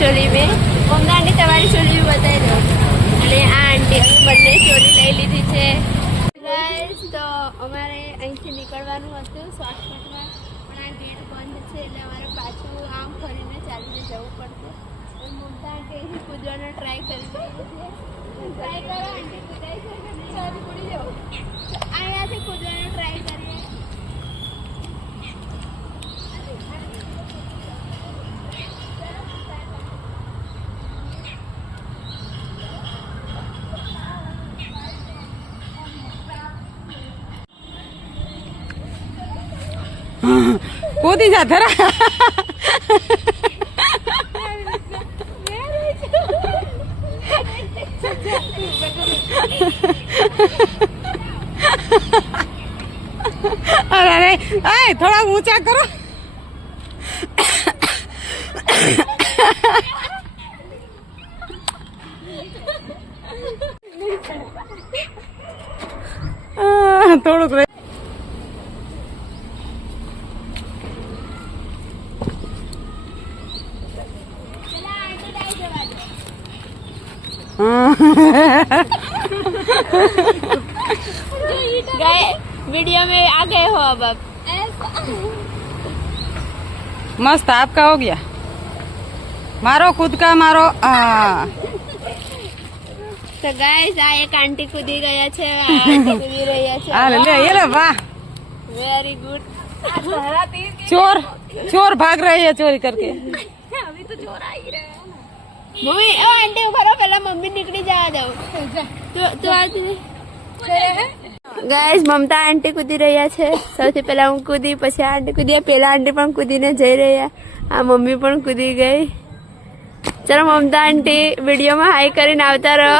ચોલી મેં આંટી તમારી ચોલી બતાવી દો અને આ આંટી અમે બંને ચોલી લઈ લીધી છે. તો અમારે અહીંથી નીકળવાનું હતું શોર્ટકટમાં. પણ આ ગેટ બંધ છે એટલે અમારે પાછું આમ ફરીને ચાલીને જવું પડશે. મમતા આંટી અહીંથી કૂદવાનો ટ્રાય કરી ટ્રાય કરો, આંટી કૂદાય છે પડી જાઓ. અહીંયાથી કૂદવાનો ટ્રાય કરીએ. કૂદી જા ધરા. અરે અરે થોડા ઊંચા કરો. થોડુંક गए वीडियो में आ गए हो अब अब मस्त आपका हो गया मारो खुद का मारो हाँ તો ગાઈસ આ એક આંટી કૂદી ગયા છે આ આંટી કૂદી રહ્યા છે आ ले ले ये ले वाह વેરી ગુડ चोर चोर भाग रहे हैं चोरी करके મમ્મી ઓ આંટી ઉભા રહો પેલા મમ્મી નીકળી જવા દો તું તું આવતી ગાઈસ મમતા આંટી કૂદી રહ્યા છે. સૌથી પહેલા હું કૂદી, પછી આંટી કૂદી પેલા આંટી પણ કૂદીને જઈ રહ્યા. આ મમ્મી પણ કૂદી ગઈ. ચલો મમતા આંટી, વિડીયોમાં હાઈ કરીને આવતા રહો.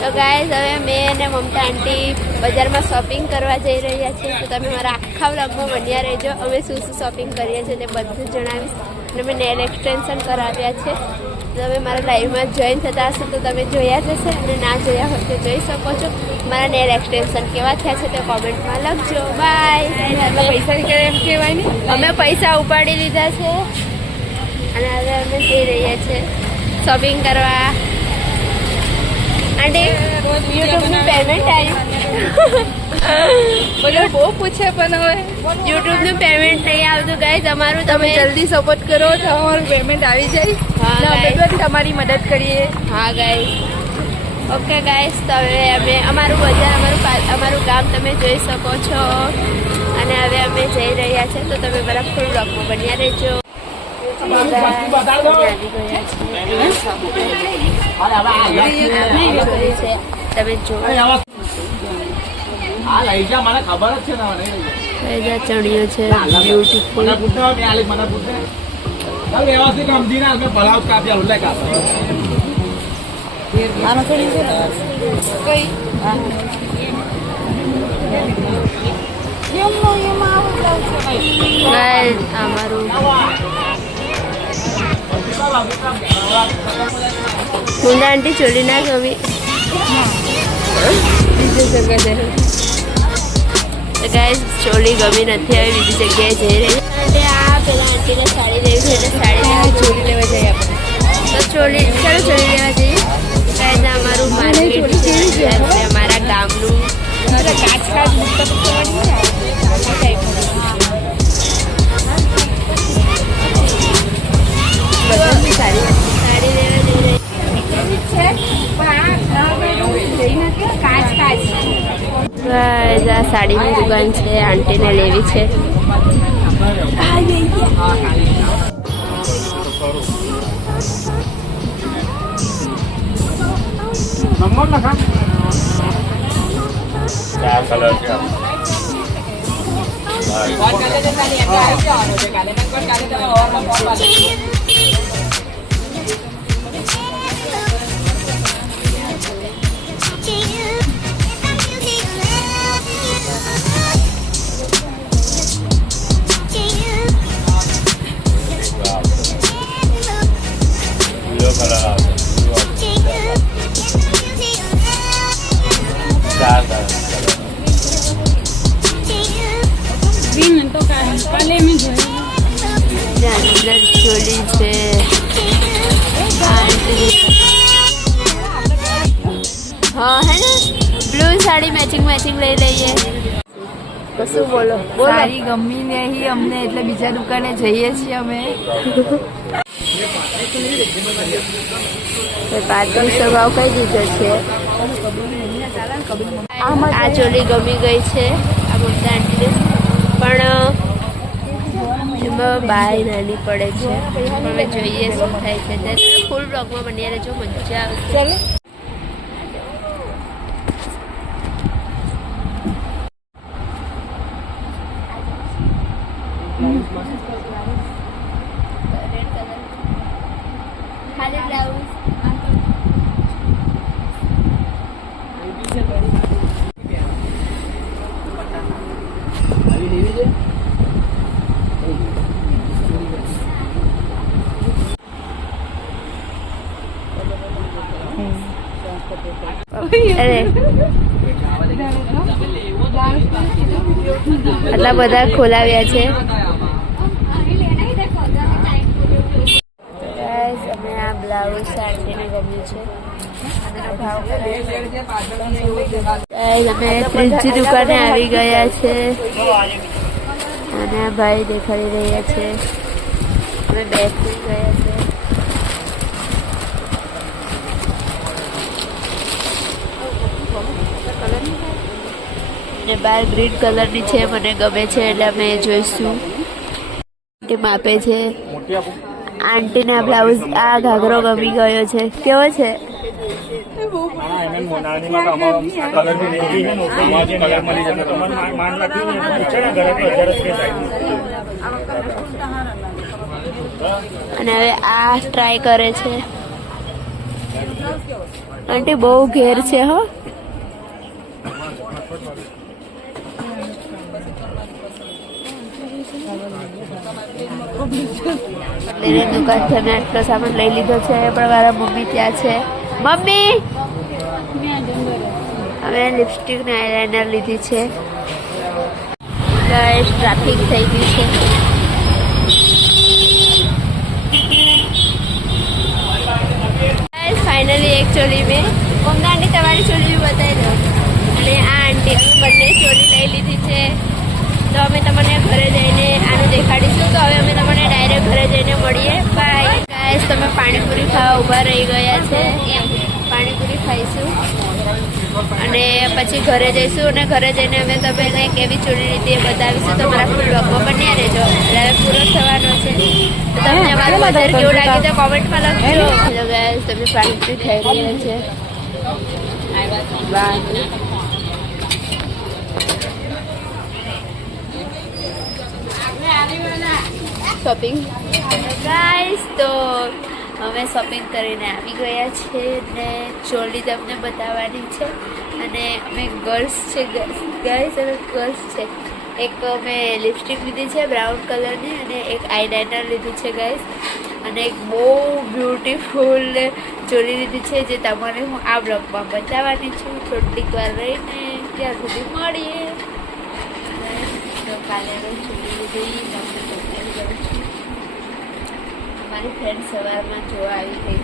તો ગાઈસ હવે મેં અને મમતા આંટી બજારમાં શોપિંગ કરવા જઈ રહ્યા છીએ. તો તમે મારા આખા વ્લોગમાં બન્યા રહેજો. અમે શું શું શોપિંગ કરીએ છીએ તે બધું જણાવીશ. અને મેં નેલ એક્સટેન્શન કરાવ્યા છે. તમે મારા લાઈવમાં જોઈન થતા હશો તો તમે જોયા જ હશે અને ના જોયા હોય તો જોઈ શકો છો. મારા નેલ એક્સટેન્શન કેવા થયા છે તે કોમેન્ટમાં લખજો. બાય પૈસા એમ કહેવાય ને? અમે પૈસા ઉપાડી લીધા છે. અને હવે અમે જઈ રહ્યા છીએ શોપિંગ કરવા. અને યુટ્યુબનું પેમેન્ટ આવ્યું. બોલો બહુ પૂછે પણ હવે. યુટ્યુબનું પેમેન્ટ નહીં આવતું ગાય તમારું તમે તમે જલ્દી સપોર્ટ કરો તો અમારું પેમેન્ટ આવી જાય. હા, અમે તમારી મદદ કરીએ. હા ગાય ઓકે ગાઈસ તો હવે અમે અમારું બજાર અમારું અમારું ગામ તમે જોઈ શકો છો. અને હવે અમે જઈ રહ્યા છે તો તમે બરાબર ફૂલ બ્લોકમાં બન્યા રહેજો. તમે જા મને ખબર જ છે ને મને બધા ચણિયો છે બ્યુટીફુલ મને પૂછે મેં આલી મને પૂછે. ચાલ વ્યવસ્થિત સમજી ના મેં ભલાવ કાપ્યા ઉલ્લે કાપ. આનો થોડી કઈ? અમારું મુંડા આંટી ચોલી ના ગમી બીજી જગ્યા જઈ ગાઈસ ચોલી ગમી નથી આવી બીજી જગ્યાએ જઈ રહી. અને આ પેલા આંટીને સાડી લેવી છે એટલે સાડી લેવા ચોલી લેવા જઈએ આપણે. તો ચોલી ચાલો ચોલી લેવા જઈએ. ગાઈસ અમારું માર્કેટ છે છે અમારા ગામનું કાચ કાચ મુક્ત કરવાની છે આ ટાઈપનું. બધાની સાડી સાડી લેવા જઈ રહી. છે પણ આ કાચ કાચ. ગાઈસ આ સાડીની દુકાન છે આંટીને લેવી છે નંબર લખા ચાર કલર છે કાલે છે હા હે ને બ્લુ સાડી મેચિંગ મેચિંગ લઈ લઈએ કશું બોલો સારી ગમી નહીં અમને એટલે બીજા દુકાને જઈએ છીએ અમે. પાંત્રીસો ભાવ કઈ દીધો છે? આ ચોલી ગમી ગઈ છે આ આંટીને પણ એમાં, બાય, નાની પડે છે. હવે જોઈએ શું થાય છે. ત્યારે ફૂલ બ્લોગમાં બની રહેજો, મજા આવશે. આટલા બધા ખોલાવ્યા છે. અમે આ બ્લાઉઝ આંટીને ગમ્યું છે દુકાને આવી ગયા છે. અને ભાઈ દેખાડી રહ્યા છે. બેસી ગયા છે અને બાર ગ્રીન કલરની છે, મને ગમે છે એટલે અમે જોઈશું. માપે છે. આંટીના બ્લાઉઝ આ ઘાઘરો ગમી ગયો છે. કેવો છે? અને હવે આ ટ્રાય કરે છે. આંટી બહુ ઘેર છે, હો. પટલેની છે, મેં આટલો સામાન લઈ લીધો છે પણ મારા મમ્મી ત્યાં છે. મમ્મી! અમે લિપસ્ટિક ને આઈલાઇનર લીધી છે. ટ્રાફિક થઈ ગયું છે. ફાઇનલી એક ચોલી મેં. મમ્મી તમારી ચોલી બતાવી દો. અને આ આંટી અમે બંને ચોલી લઈ લીધી છે. તો અમે તમને ઘરે જઈને આનું દેખાડીશું. તો હવે અમે તમને ડાયરેક્ટ ઘરે જઈને મળીએ. બાય ગાઈસ તમે પાણીપુરી ખાવા ઊભા રહી ગયા છે. પાણીપુરી ખાઈશું. અને પછી ઘરે જઈશું અને ઘરે જઈને અમે તમને કેવી ચોરી રીતે એ બતાવીશું. તમારા ફૂલ બ્લોગમાં બન્યા રહેજો. ત્યારે પૂરો થવાનો છે. તો તમને અમારું બજાર કેવું લાગ્યું તો કોમેન્ટમાં લખજો. હેલો તમે પાણીપુરી ખાઈ રહ્યા છે. બાય શોપિંગ ગાઈસ તો અમે શોપિંગ કરીને આવી ગયા છે ને ચોલી તમને બતાવવાની છે. અને અમે ગર્લ્સ છે ગાઈસ અને ગર્લ્સ છે. એક અમે લિપસ્ટિક લીધી છે બ્રાઉન કલરની અને એક આઈલાઇનર લીધું છે ગાઈસ અને એક બહુ બ્યુટીફુલ ચોલી લીધી છે જે તમારે હું આ બ્લોગમાં બતાવવાની છું. થોડીક વાર રહીને ત્યાં સુધી મળીએ. કાલે મેં ચોલી લીધી તમને બતાવી દઉં છું મારી ફ્રેન્ડ સવારમાં જોવા આવી ગઈ.